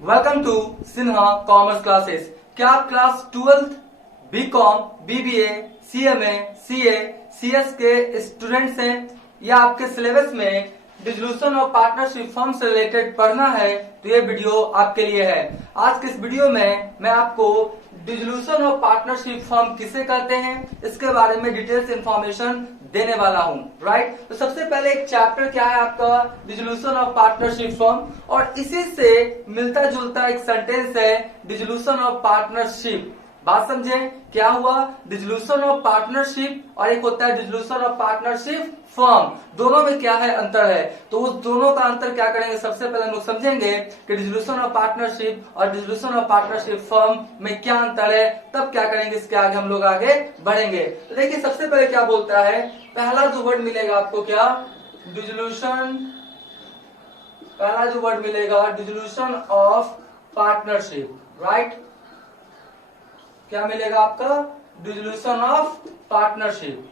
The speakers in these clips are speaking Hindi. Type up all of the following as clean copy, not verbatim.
Welcome to Sinha commerce classes. क्या आप class 12th BCom, BBA, CMA, CA, CS के स्टूडेंट्स हैं या आपके सिलेबस में डिसोल्यूशन और पार्टनरशिप फर्म से रिलेटेड पढ़ना है तो ये वीडियो आपके लिए है। आज के इस वीडियो में मैं आपको डिसोल्यूशन और पार्टनरशिप फर्म किसे कहते हैं इसके बारे में डिटेल्स इंफॉर्मेशन देने वाला हूं। राइट, तो सबसे पहले एक चैप्टर क्या है आपका डिसोल्यूशन ऑफ पार्टनरशिप फर्म, और इसी से मिलता जुलता एक सेंटेंस है डिसोल्यूशन ऑफ पार्टनरशिप। बात समझे, क्या हुआ डिसोल्यूशन ऑफ पार्टनरशिप और एक होता है डिसोल्यूशन ऑफ पार्टनरशिप फर्म। दोनों में क्या है अंतर है, तो उस दोनों का अंतर क्या करेंगे सबसे पहले हम लोग समझेंगे कि डिसोल्यूशन ऑफ पार्टनरशिप और डिसोल्यूशन ऑफ पार्टनरशिप फर्म में क्या अंतर है, तब क्या करेंगे इसके आगे हम लोग आगे बढ़ेंगे। तो देखिए सबसे पहले क्या बोलता है, पहला जो वर्ड मिलेगा आपको क्या डिसोल्यूशन, पहला जो वर्ड मिलेगा डिसोल्यूशन ऑफ पार्टनरशिप। राइट, क्या मिलेगा आपका डिसोल्यूशन ऑफ पार्टनरशिप।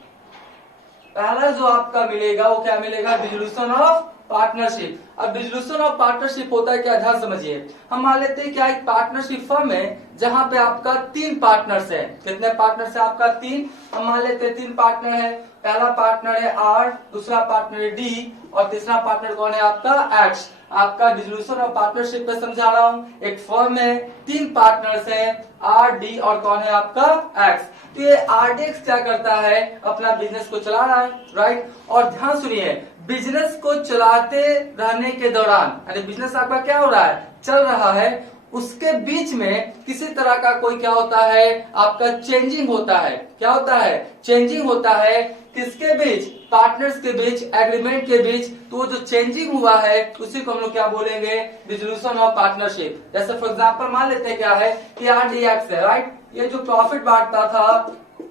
पहला जो आपका मिलेगा वो क्या मिलेगा डिसोल्यूशन ऑफ पार्टनरशिप। अब डिसोल्यूशन ऑफ पार्टनरशिप होता है क्या, ध्यान समझिए। हम मान लेते हैं क्या एक पार्टनरशिप फर्म है जहां पे आपका 3 पार्टनर्स है। कितने पार्टनर्स है आपका 3। हम मान लेते हैं 3 पार्टनर है। पहला पार्टनर है आर, दूसरा पार्टनर है डी और तीसरा पार्टनर कौन है आपका एक्स। आपका डिसोल्यूशन ऑफ पार्टनरशिप में समझा रहा हूं, एक फर्म है 3 पार्टनर्स है आर, डी और कौन है आपका एक्स। तो ये आरडीएक्स क्या करता है, अपना बिजनेस को चला रहा है। राइट, और ध्यान सुनिए, बिजनेस को चलाते रहने के दौरान यानी बिजनेस आपका क्या हो रहा है, चल रहा है, उसके बीच में किसी तरह का कोई क्या होता है आपका चेंजिंग होता है। क्या होता है, चेंजिंग होता है। किसके बीच, पार्टनर्स के बीच, एग्रीमेंट के बीच। तो वो जो चेंजिंग हुआ है उसी को हम लोग क्या बोलेंगे डिसोल्यूशन ऑफ पार्टनरशिप। जैसे फॉर एग्जांपल मान लेते हैं क्या है कि आरडीएक्स है। राइट, ये जो प्रॉफिट बांटता था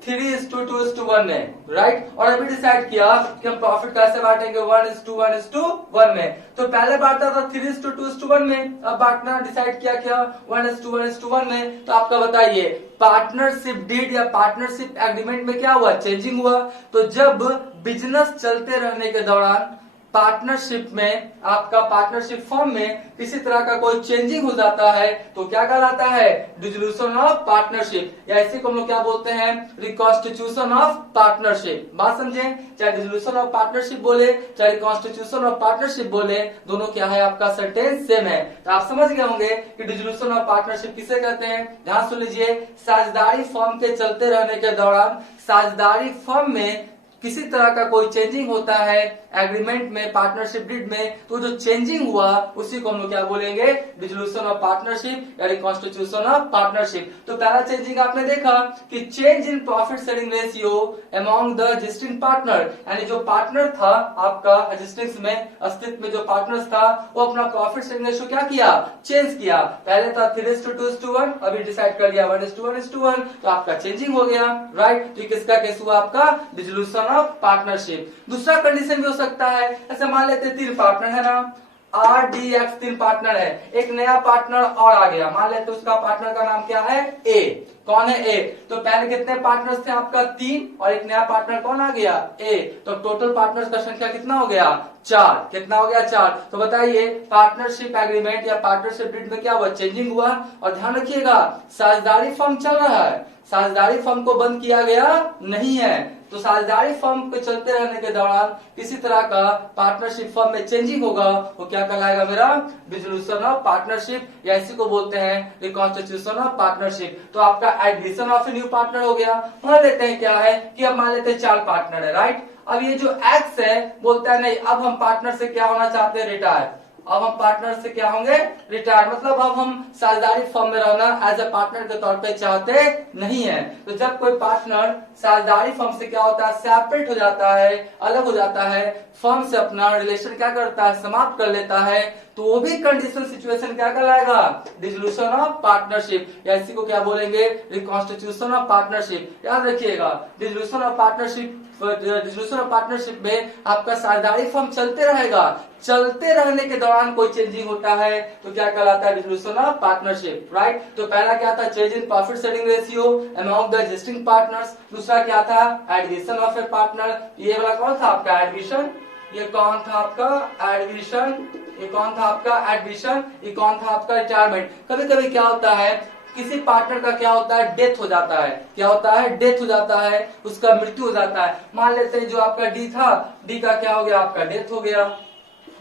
3:2:1 में। राइट, और अभी डिसाइड किया कि हम प्रॉफिट कैसे बांटेंगे 1:1 में। तो पहले बांटता था 3:2:1 में, अब बांटना डिसाइड किया क्या 1:1 में। तो आपका बताइए पार्टनरशिप डीड या पार्टनरशिप एग्रीमेंट में क्या हुआ, चेंजिंग हुआ। तो जब बिजनेस चलते रहने के दौरान पार्टनरशिप में, आपका पार्टनरशिप फर्म में किसी तरह का कोई चेंजिंग हो जाता है तो क्या कहलाता है डिसोल्यूशन ऑफ पार्टनरशिप, या इसी को हम लोग क्या बोलते हैं रिकॉन्स्टिट्यूशन ऑफ पार्टनरशिप। बात समझे, चाहे डिसोल्यूशन ऑफ पार्टनरशिप बोले चाहे रिकॉन्स्टिट्यूशन ऑफ पार्टनरशिप बोले, दोनों क्या है आपका सेंटेंस सेम है। तो आप समझ गए होंगे कि डिसोल्यूशन ऑफ पार्टनरशिप किसे कहते हैं। ध्यान सुन लीजिए, साझेदारी फर्म के चलते रहने के दौरान साझेदारी फर्म में किसी तरह का कोई चेंजिंग होता है एग्रीमेंट में, पार्टनरशिप डीड में, तो जो चेंजिंग हुआ उसी को हम लोग क्या बोलेंगे डिसोल्यूशन ऑफ पार्टनरशिप या रिकॉन्स्टिट्यूशन ऑफ पार्टनरशिप। तो पहला चेंजिंग आपने देखा कि change in profit sharing ratio among the existing partner, यानी जो पार्टनर था आपका एग्जिस्टिंग में, अस्तित्व में जो पार्टनर था वो अपना प्रॉफिट शेयरिंग रेशियो क्या किया, चेंज किया। पहले था 3:2:1, अभी डिसाइड कर लिया 1:1, तो आपका चेंजिंग हो गया। राइट, तो किसका केस हुआ आपका डिसोल्यूशन ऑफ पार्टनरशिप। दूसरा कंडीशन भी हो सकता है, ऐसे मान लेते 3 पार्टनर है ना, आर डी एक्स 3 पार्टनर है, एक नया पार्टनर और आ गया, मान लेते उसका पार्टनर का नाम क्या है ए। कौन है ए, तो पहले कितने पार्टनर्स थे आपका 3 और एक नया पार्टनर कौन आ गया ए। तो टोटल पार्टनर्स का संख्या कितना हो गया 4। कितना हो गया 4। तो बताइए पार्टनरशिप एग्रीमेंट या पार्टनरशिप डीड में क्या हुआ, चेंजिंग हुआ। और ध्यान रखिएगा साझेदारी फर्म चल रहा है, साझेदारी फर्म को बंद किया गया नहीं है। तो साझेदारी फर्म पे चलते रहने के दौरान किसी तरह का पार्टनरशिप फर्म में चेंजिंग होगा, वो क्या कहलाएगा मेरा डिसोल्यूशन ऑफ पार्टनरशिप, या इसी को बोलते हैं रिकॉन्स्टिट्यूशन ऑफ पार्टनरशिप। तो आपका admission of a new partner हो गया। मान लेते हैं क्या है कि अब मान लेते हैं 4 पार्टनर है। राइट, अब ये जो एक्स है बोलता है नहीं, अब हम पार्टनर से क्या होना चाहते हैं, रिटायर। अब हम पार्टनर से क्या होंगे, रिटायर, मतलब अब हम साझेदारी फर्म में रहना एज ए पार्टनर के तौर पे चाहते नहीं है। तो जब कोई पार्टनर साझेदारी फर्म से क्या होता है, सेपरेट हो जाता है, अलग हो जाता है, फर्म से अपना रिलेशन क्या करता है, समाप्त कर लेता है, तो वो भी कंडीशन सिचुएशन क्या कहलाएगा डिसोल्यूशन ऑफ पार्टनरशिप, या इसी को क्या बोलेंगे रिकॉन्स्टिट्यूशन ऑफ पार्टनरशिप। याद रखिएगा dissolution of partnership, dissolution of partnership में आपका साझेदारी फर्म चलते रहेगा, चलते रहने के दौरान कोई चेंजिंग होता है तो क्या कहलाता है डिसोल्यूशन ऑफ पार्टनरशिप। राइट, तो पहला क्या था change in profit sharing ratio among the existing partners, दूसरा क्या था एडिशन ऑफ ए पार्टनर, ये वाला कौन था आपका एडिशन, ये कौन था आपका एडमिशन, ये कौन था आपका एडमिशन, ये कौन था आपका रिटायरमेंट। कभी कभी क्या होता है, किसी पार्टनर का क्या होता है, डेथ हो जाता है, क्या होता है, डेथ हो जाता है, उसका मृत्यु हो जाता है। मान लेते हैं जो आपका डी था, डी का क्या हो गया, आपका डेथ हो गया,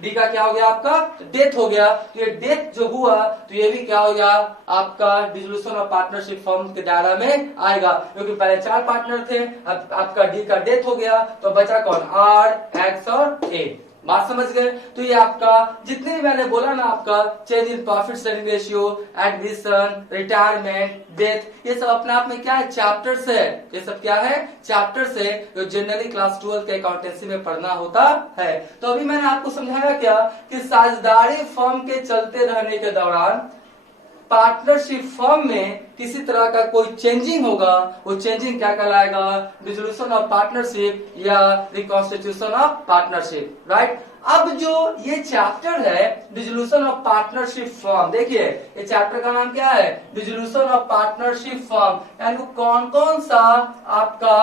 डी का क्या हो गया, आपका डेथ हो गया। तो ये डेथ जो हुआ तो ये भी क्या हो गया, आपका डिसोल्यूशन ऑफ पार्टनरशिप फॉर्म के दायरा में आएगा, क्योंकि पहले 4 पार्टनर थे, अब आपका डी का डेथ हो गया तो बचा कौन, आर, एक्स और ए। बात समझ गए। तो ये आपका जितने भी मैंने बोला ना, आपका change in profit sharing ratio, admission, retirement, death, ये सब अपने आप में क्या है, चैप्टर्स है। ये सब क्या है, चैप्टर्स है, जो जनरली क्लास 12 के अकाउंटेंसी में पढ़ना होता है। तो अभी मैंने आपको समझाया क्या कि साझेदारी फर्म के चलते रहने के दौरान पार्टनरशिप फर्म में किसी तरह का कोई चेंजिंग होगा, वो चेंजिंग क्या कहलाएगा, डिसोल्यूशन ऑफ पार्टनरशिप या रिकॉन्स्टिट्यूशन ऑफ पार्टनरशिप, राइट। अब जो ये चैप्टर है डिसोल्यूशन ऑफ पार्टनरशिप फर्म, देखिए ये चैप्टर का नाम क्या है, डिसोल्यूशन ऑफ पार्टनरशिप फर्म, यानी कौन कौन सा आपका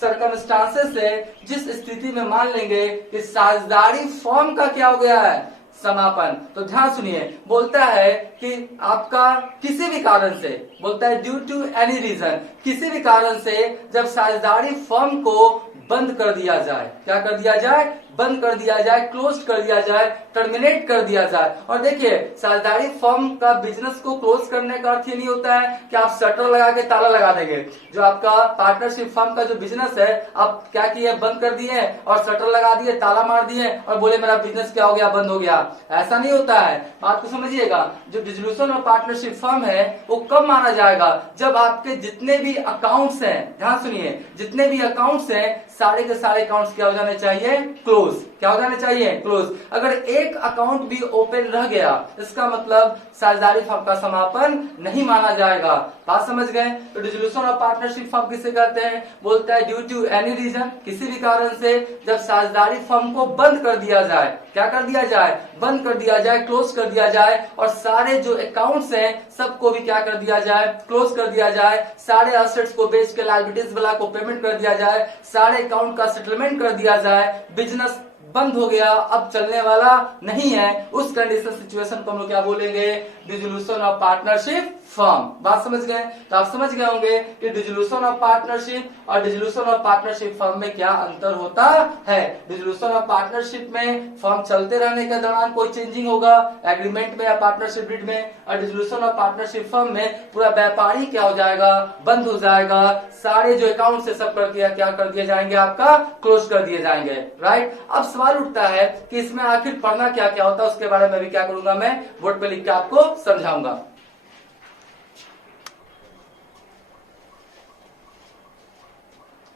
सर्कमस्टांसेस है जिस स्थिति में मान लेंगे कि साझेदारी फर्म का क्या हो गया है, समापन। तो ध्यान सुनिए, बोलता है कि आपका किसी भी कारण से, बोलता है ड्यू टू एनी रीजन, किसी भी कारण से जब साझेदारी फर्म को बंद कर दिया जाए, क्या कर दिया जाए, बंद कर दिया जाए, क्लोज कर दिया जाए, टर्मिनेट कर दिया जाए। और देखिए साझेदारी फर्म का बिजनेस को क्लोज करने का अर्थ ये नहीं होता है कि आप शटर लगा के ताला लगा देंगे। जो आपका पार्टनरशिप फर्म का जो बिजनेस है, आप क्या किए, बंद कर दिए और शटर लगा दिए, ताला मार दिए और बोले मेरा बिजनेस क्या हो गया, बंद हो गया, ऐसा नहीं होता है। बात को समझिएगा, जो डिसोल्यूशन ऑफ पार्टनरशिप फर्म है वो कब माना जाएगा, जब आपके जितने भी अकाउंट्स हैं, ध्यान सुनिए, जितने भी अकाउंट्स हैं सारे के सारे अकाउंट्स क्या हो जाने चाहिए, क्लोज, क्या हो जाने चाहिए, क्लोज। अगर एक अकाउंट भी ओपन रह गया इसका मतलब साझेदारी फर्म का समापन नहीं माना जाएगा। बात समझ गए। तो डिसोल्यूशन ऑफ पार्टनरशिप फर्म किसे कहते हैं, बोलता है ड्यू टू एनी रीजन, किसी भी कारण से जब साझेदारी फर्म को बंद कर दिया जाए, क्या कर दिया जाए, बंद कर दिया जाए, क्लोज कर दिया जाए, और सारे जो अकाउंट्स हैं सबको भी क्या कर दिया जाए, क्लोज कर दिया जाए, सारे एसेट्स को बेच के लायबिलिटीज वाला को पेमेंट कर दिया जाए, सारे अकाउंट का सेटलमेंट कर दिया जाए, बिजनेस बंद हो गया, अब चलने वाला नहीं है, उस कंडीशन सिचुएशन को हम लोग क्या बोलेंगे, डिसोल्यूशन ऑफ पार्टनरशिप फर्म। बात समझ गए। तो आप समझ गए होंगे कि डिसोल्यूशन ऑफ पार्टनरशिप और डिसोल्यूशन ऑफ पार्टनरशिप फर्म में क्या अंतर होता है। डिसोल्यूशन ऑफ पार्टनरशिप में फर्म चलते रहने के दौरान कोई चेंजिंग होगा एग्रीमेंट में या पार्टनरशिप डीड में, और डिसोल्यूशन ऑफ पार्टनरशिप फर्म में पूरा व्यापारी क्या हो जाएगा, बंद हो जाएगा, सारे जो अकाउंट से सब कर दिया, क्या कर दिए जाएंगे, आपका क्लोज कर दिए जाएंगे, राइट। अब सवाल उठता है कि इसमें आखिर पढ़ना क्या क्या होता है, उसके बारे में भी क्या करूंगा, मैं बोर्ड पे लिख के आपको समझाऊंगा।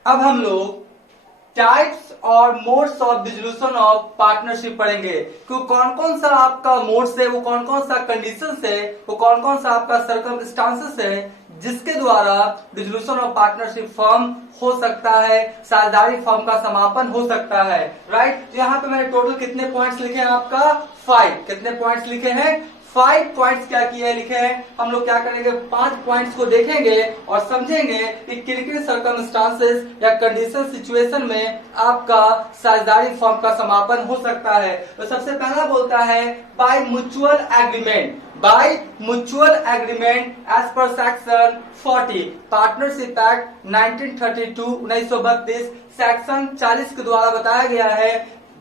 अब हम लोग टाइप्स और modes of dissolution of partnership पढ़ेंगे कि कौन कौन सा आपका मोड्स है, वो कौन कौन सा कंडीशंस है, वो कौन कौन सा आपका सर्कमस्टांसेस है जिसके द्वारा डिसोल्यूशन ऑफ पार्टनरशिप फर्म हो सकता है, साझेदारी फर्म का समापन हो सकता है, राइट। तो यहाँ पे मैंने टोटल कितने पॉइंट्स लिखे हैं, आपका 5, कितने पॉइंट्स लिखे हैं, 5 पॉइंट्स क्या किए हैं, लिखे हैं। हम लोग क्या करेंगे, 5 पॉइंट्स को देखेंगे और समझेंगे कि किन सर्कमस्टांसेस या कंडीशन सिचुएशन में आपका साझेदारी फर्म का समापन हो सकता है। तो सबसे पहला बोलता है by mutual agreement, by mutual agreement as per section 40 partnership act 1932 section 40 के द्वारा बताया गया है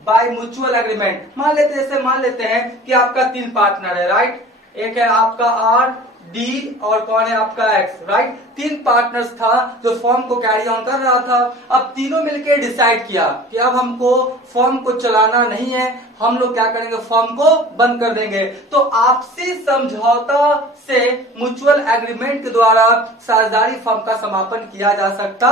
बाय म्यूचुअल एग्रीमेंट। मान लेते हैं कि आपका 3 पार्टनर है, राइट। एक है आपका आर, डी और कौन है आपका एक्स, राइट। 3 पार्टनर्स था जो फर्म को कैरी ऑन कर रहा था। अब तीनों मिलकर डिसाइड किया कि अब हमको फर्म को चलाना नहीं है, हम लोग क्या करेंगे, फर्म को बंद कर देंगे। तो आपसी समझौता से म्यूचुअल एग्रीमेंट के द्वारा साझेदारी फर्म का समापन किया जा सकता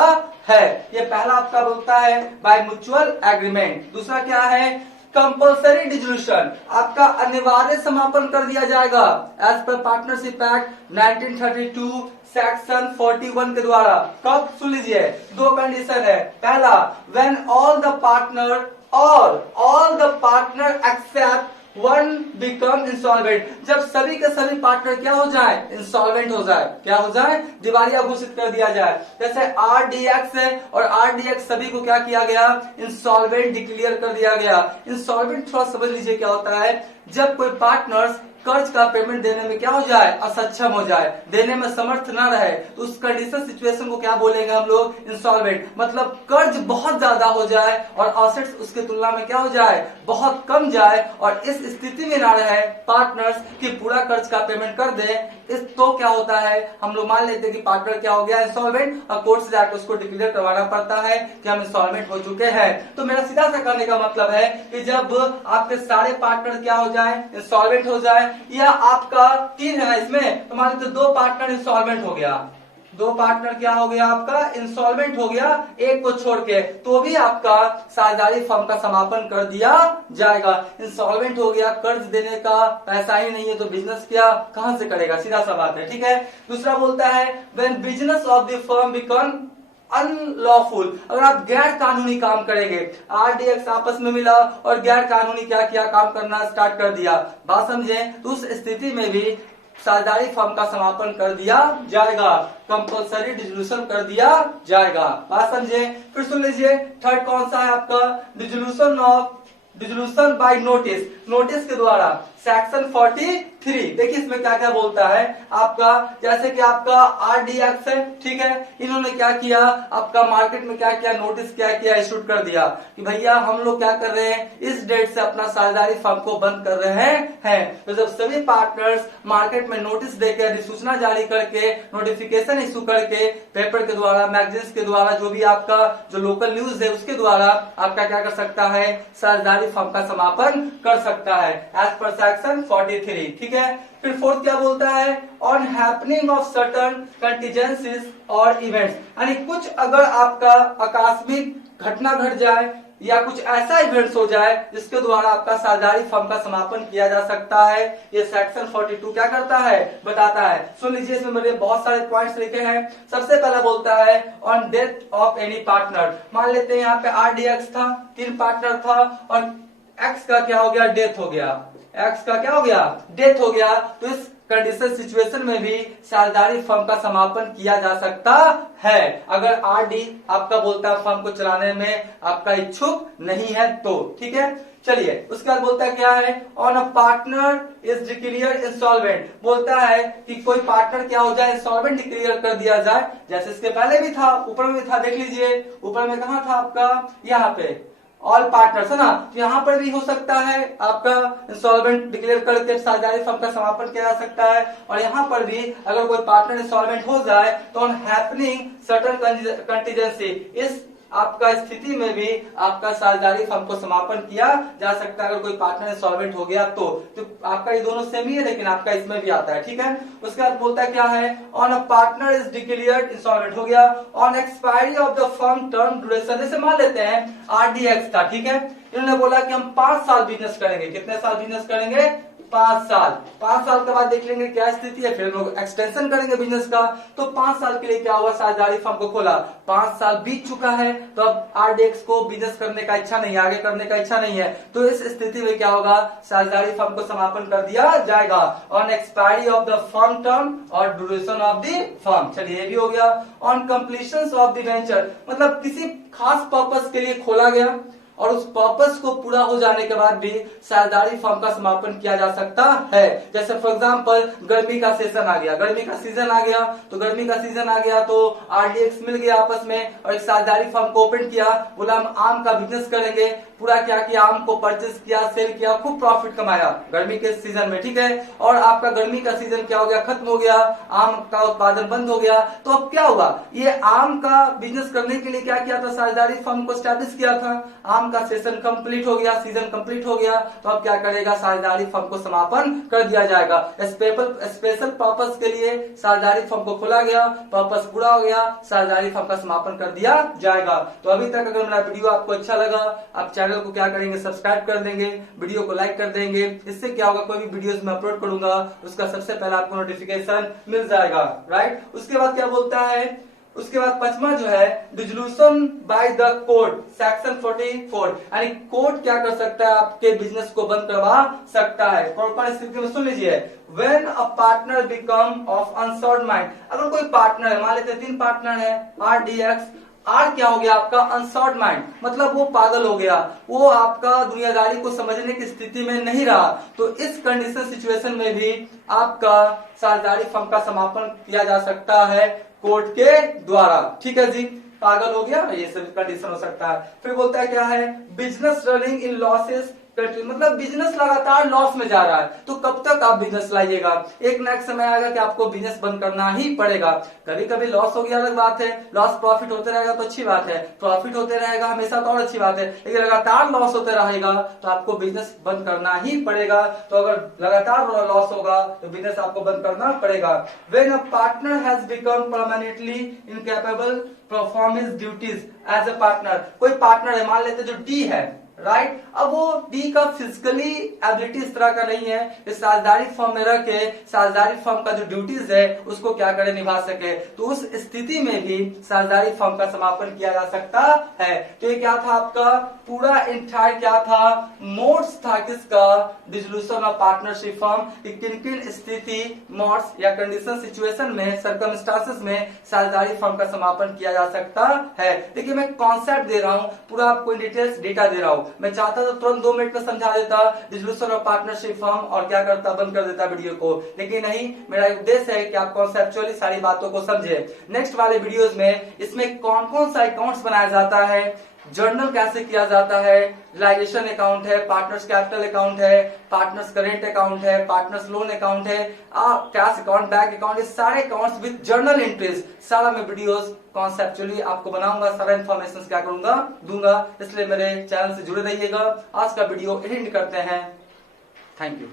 है। ये पहला आपका बोलता है बाय म्यूचुअल एग्रीमेंट। दूसरा क्या है, कंपल्सरी डिसोल्यूशन, आपका अनिवार्य समापन कर दिया जाएगा as per partnership act 1932 section 41 के द्वारा। कब, सुन लीजिए, 2 कंडीशन है। पहला, when all the partner except one become insolvent, जब सभी के सभी पार्टनर क्या हो जाए, इंसॉल्वेंट हो जाए, क्या हो जाए, दिवालिया घोषित कर दिया जाए। जैसे आरडीएक्स है और आरडीएक्स सभी को क्या किया गया, इंसॉल्वेंट डिक्लेयर कर दिया गया। इंसॉल्वेंट थोड़ा समझ लीजिए क्या होता है, जब कोई पार्टनर्स कर्ज का पेमेंट देने में क्या हो जाए, असक्षम हो जाए, देने में समर्थ न रहे, तो उस कंडीशन सिचुएशन को क्या बोलेंगे हम लोग, इंसॉल्वेंट। मतलब कर्ज बहुत ज्यादा हो जाए और असेट्स उसकी तुलना में क्या हो जाए, बहुत कम जाए, और इस स्थिति में ना रहे पार्टनर्स कि पूरा कर्ज का पेमेंट कर दे, इस तो क्या होता है, हम लोग मान लेते हैं कि पार्टनर क्या हो गया, इंसॉल्वेंट, और कोर्ट से जाकर उसको डिक्लेयर करवाना पड़ता है कि हम इंसॉल्वेंट हो चुके हैं। तो मेरा सीधा सा करने का मतलब है कि जब आपके सारे पार्टनर क्या हो जाए, इंसॉल्वेंट हो जाए, या आपका 3 है ना इसमें, तो मान लीजिए 2 पार्टनर इंसॉल्वेंट हो गया, 2 पार्टनर क्या हो गया आपका, इंसॉल्वेंट हो गया, एक को छोड़ के, तो भी आपका साझेदारी फर्म का समापन कर दिया जाएगा। इंसॉल्वेंट हो गया, कर्ज देने का पैसा ही नहीं है, तो बिजनेस क्या कहां से करेगा, सीधा सा बात है, ठीक है। दूसरा बोलता है when business of the firm become unlawful, अगर आप गैर कानूनी काम करेंगे, आरडीएक्स आपस में मिला और गैर कानूनी क्या किया, काम करना स्टार्ट कर दिया, बात समझे, तो उस स्थिति में भी साझेदारी फर्म का समापन कर दिया जाएगा, कंपल्सरी डिसोल्यूशन कर दिया जाएगा, बात समझे। फिर सुन लीजिए थर्ड कौन सा है आपका, डिसोल्यूशन बाय नोटिस, नोटिस के द्वारा, सेक्शन 43। देखिए इसमें क्या क्या बोलता है आपका, जैसे कि आपका आरडीएक्स है, ठीक है, इन्होंने क्या किया, आपका मार्केट में क्या किया, नोटिस क्या किया, इशू कर दिया कि भैया हम लोग क्या कर रहे हैं, इस डेट से अपना साझेदारी फर्म को बंद कर रहे हैं। तो जब सभी पार्टनर्स मार्केट में नोटिस देकर, अधिसूचना जारी करके, नोटिफिकेशन इशू करके, पेपर के द्वारा, मैगजीन्स के द्वारा, जो भी आपका जो लोकल न्यूज है उसके द्वारा आपका क्या कर सकता है, साझेदारी फर्म का समापन कर सकता है एज पर सेक्शन 43, ठीक है। फिर फोर्थ क्या बोलता है, on happening of certain contingencies और इवेंट्स, यानी कुछ अगर आपका आकस्मिक घटना घट जाए या कुछ ऐसा इवेंट्स हो जाए जिसके द्वारा आपका साझेदारी फर्म का समापन किया जा सकता है, ये सेक्शन 42 क्या करता है, बताता है। सुन लीजिए इसमें मेरे बहुत सारे पॉइंट्स लिखे हैं। सबसे पहला बोलता है on death of any partner, मान लेते हैं यहाँ पे आरडीएक्स था, 3 पार्टनर था और एक्स का क्या हो गया, डेथ हो गया, एक्स का क्या हो गया, डेथ हो गया, तो इस कंडीशन सिचुएशन में भी साझेदारी फर्म का समापन किया जा सकता है, अगर आरडी आपका बोलता है फर्म को चलाने में आपका इच्छुक नहीं है तो, ठीक है। चलिए उसके बाद बोलता है क्या है, on a partner is declared insolvent, बोलता है कि कोई पार्टनर क्या हो जाए, इंसॉल्वेंट डिक्लेयर कर दिया जाए, जैसे इसके पहले भी था, ऊपर में भी था, देख लीजिए ऊपर में कहा था आपका, यहाँ पे ऑल पार्टनर्स है ना, तो यहाँ पर भी हो सकता है आपका इंसॉल्वेंट डिक्लेयर करके साझेदारी फर्म का समापन किया जा सकता है, और यहाँ पर भी अगर कोई पार्टनर इंसॉल्वेंट हो जाए तो ऑन हैपनिंग सर्टेन कंटीजेंसी, इस आपका स्थिति में भी आपका साझेदारी फर्म को समापन किया जा सकता है, अगर कोई पार्टनर इंसॉल्वेंट हो गया तो आपका ये दोनों सेम ही है, लेकिन आपका इसमें भी आता है, ठीक है। उसके बाद बोलता है क्या है, on a partner is declared insolvent हो गया, on expiry of the firm term duration, जैसे मान लेते हैं आरडीएक्स था, ठीक है, इन्होंने बोला कि हम 5 साल बिजनेस करेंगे, कितने साल बिजनेस करेंगे, 5 साल, 5 साल के बाद देख लेंगे क्या स्थिति है, फिर लोग एक्सटेंशन करेंगे बिजनेस का, तो 5 साल के लिए क्या हुआ, साझेदारी फर्म को खोला, 5 साल बीत चुका है, तो अब आरडीएक्स को बिजनेस करने का इच्छा नहीं है, आगे करने का इच्छा नहीं है, तो इस स्थिति में क्या होगा, साझेदारी फर्म को समापन कर दिया जाएगा, on expiry of the firm term और ड्यूरेशन ऑफ द फर्म। चलिए ये भी हो गया। On completion of the venture, मतलब किसी खास पर्पस के लिए खोला गया और उस पर्पस को पूरा हो जाने के बाद भी साझेदारी फर्म का समापन किया जा सकता है। जैसे फॉर एग्जांपल गर्मी का सेशन आ गया, गर्मी का सीजन आ गया, तो गर्मी का सीजन आ गया तो आरडीएक्स मिल गया आपस में और एक साझेदारी फर्म को ओपन किया, बोला हम आम का बिजनेस करेंगे, पूरा क्या किया, आम को परचेस किया, सेल किया, खूब प्रॉफिट कमाया गर्मी के सीजन में, ठीक है। और आपका गर्मी का सीजन क्या हो गया, खत्म हो गया, आम का उत्पादन बंद हो गया, तो अब क्या हुआ, ये आम का बिजनेस करने के लिए क्या किया था, साझेदारी फर्म को स्टैब्लिश किया था, आम का सेशन कंप्लीट हो गया, सीजन कंप्लीट हो गया, तो अब क्या करेगा, साझेदारी फर्म को समापन कर दिया जाएगा। स्पेशल पर्पस के लिए साझेदारी फर्म को खोला गया, पर्पस पूरा हो गया, साझेदारी फर्म का समापन कर दिया जाएगा। तो अभी तक अगर मेरा वीडियो आपको अच्छा लगा, आप चैनल को क्या करेंगे, सब्सक्राइब कर देंगे, वीडियो को लाइक कर देंगे, इससे क्या होगा, कोई भी वीडियोस मैं अपलोड करूंगा उसका सबसे पहले आपको नोटिफिकेशन मिल जाएगा, राइट। उसके बाद क्या बोलता है, उसके बाद पांचवा जो है dissolution by the court, section 44, यानी कोर्ट क्या कर सकता है, आपके बिजनेस को बंद करवा सकता है। कौन स्थिति में सुन लीजिए, when a partner become of unsound mind, अगर कोई पार्टनर है, मान लेते हैं 3 पार्टनर है RDX, आर क्या हो गया आपका अनसॉर्ट माइंड, मतलब वो पागल हो गया, वो आपका दुनियादारी को समझने की स्थिति में नहीं रहा, तो इस कंडीशन सिचुएशन में भी आपका साझेदारी फर्म का समापन किया जा सकता है कोर्ट के द्वारा। ठीक है जी, पागल हो गया, ये सब कंडीशन हो सकता है। फिर बोलता है क्या है, बिजनेस रनिंग इन लॉसेस, मतलब बिजनेस लगातार लॉस में जा रहा है, तो कब तक आप बिजनेस लाइएगा, एक ना एक समय आएगा कि आपको बिजनेस बंद करना ही पड़ेगा। कभी कभी लॉस हो गया अलग बात है, लॉस प्रॉफिट होते रहेगा तो अच्छी बात है, प्रॉफिट होते रहेगा हमेशा तो और अच्छी बात है, लेकिन लगातार लॉस होते रहेगा तो आपको बिजनेस बंद करना ही पड़ेगा। तो अगर लगातार लॉस होगा तो बिजनेस आपको बंद करना पड़ेगा। When a partner has become permanently incapable perform his duties as a partner, कोई पार्टनर है, मान लेते जो डी है, राइट, अब वो डी का फिजिकली एबिलिटी इस तरह का नहीं है कि साझेदारी फर्म में रह के साझेदारी फर्म का जो ड्यूटीज है उसको क्या करे, निभा सके, तो उस स्थिति में भी साझेदारी फर्म का समापन किया जा सकता है। तो ये क्या था आपका पूरा इंटायर क्या था, मोड्स था किसका, डिसोल्यूशन ऑफ पार्टनरशिप फर्म, किन किन स्थिति, मोड्स या कंडीशन सिचुएशन में, सर्कमस्टांसेस में साझेदारी फर्म का समापन किया जा सकता है। देखिए मैं कॉन्सेप्ट दे रहा हूं, पूरा आपको डिटेल्स डेटा दे रहा हूं, मैं चाहता तो तुरंत 2 मिनट में समझा देता डिसोल्यूशन ऑफ पार्टनरशिप फर्म और क्या करता, बंद कर देता वीडियो को, लेकिन नहीं, मेरा उद्देश्य है कि आप कॉन्सेप्चुअली सारी बातों को समझे। नेक्स्ट वाले वीडियोस में इसमें कौन कौन सा अकाउंट्स बनाया जाता है, जर्नल कैसे किया जाता है, रिलाइजेशन अकाउंट है, पार्टनर्स कैपिटल अकाउंट है, पार्टनर्स करेंट अकाउंट है, पार्टनर्स लोन अकाउंट है, कैश अकाउंट, बैंक अकाउंट, ये सारे अकाउंट्स विद जर्नल एंट्रीज, सारा मैं वीडियोस कॉन्सेप्चुअली आपको बनाऊंगा, सारा इन्फॉर्मेशन क्या करूंगा, दूंगा, इसलिए मेरे चैनल से जुड़े रहिएगा। आज का वीडियो एंड करते हैं, थैंक यू।